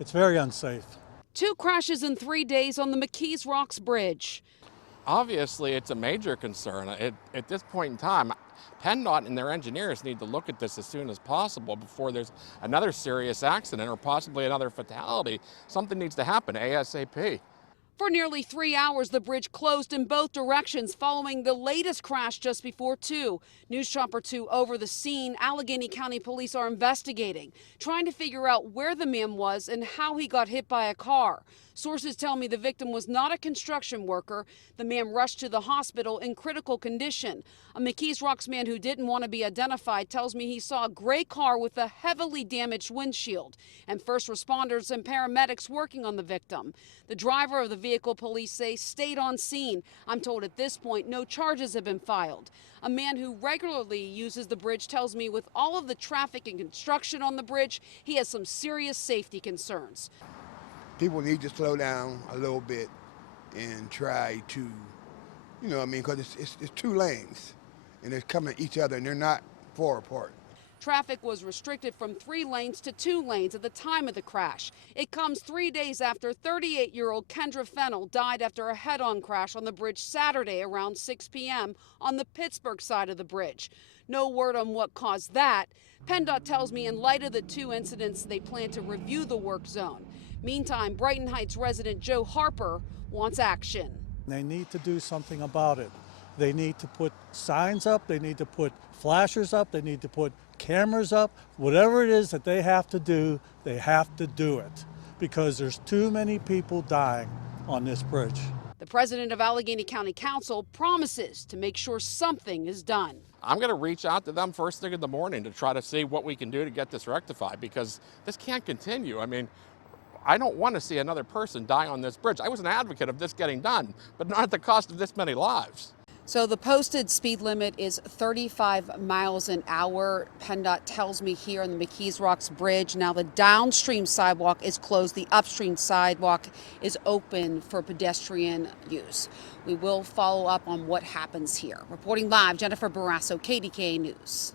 It's very unsafe. 2 crashes in 3 days on the McKees Rocks Bridge. Obviously, it's a major concern. At this point in time, PennDOT and their engineers need to look at this as soon as possible before there's another serious accident or possibly another fatality. Something needs to happen ASAP. For nearly 3 hours, the bridge closed in both directions following the latest crash just before 2. News Chopper 2 over the scene. Allegheny County Police are investigating, trying to figure out where the man was and how he got hit by a car. Sources tell me the victim was not a construction worker. The man rushed to the hospital in critical condition. A McKees Rocks man who didn't want to be identified tells me he saw a gray car with a heavily damaged windshield and first responders and paramedics working on the victim. The driver of the vehicle, police say, stayed on scene. I'm told at this point no charges have been filed. A man who regularly uses the bridge tells me with all of the traffic and construction on the bridge, he has some serious safety concerns. People need to slow down a little bit and try to, because it's 2 lanes and they're coming at each other and they're not far apart. Traffic was restricted from 3 lanes to 2 lanes at the time of the crash. It comes 3 days after 38-year-old Kendra Fennell died after a head-on crash on the bridge Saturday around 6 p.m. on the Pittsburgh side of the bridge. No word on what caused that. PennDOT tells me in light of the 2 incidents, they plan to review the work zone. Meantime, Brighton Heights resident Joe Harper wants action. They need to do something about it. They need to put signs up, they need to put flashers up, they need to put cameras up. Whatever it is that they have to do, they have to do it because there's too many people dying on this bridge. The president of Allegheny County Council promises to make sure something is done. I'm going to reach out to them first thing in the morning to try to see what we can do to get this rectified because this can't continue. I don't want to see another person die on this bridge. I was an advocate of this getting done, but not at the cost of this many lives. So the posted speed limit is 35 miles an hour. PennDOT tells me here on the McKees Rocks Bridge. Now the downstream sidewalk is closed. The upstream sidewalk is open for pedestrian use. We will follow up on what happens here. Reporting live, Jennifer Barrasso, KDKA News.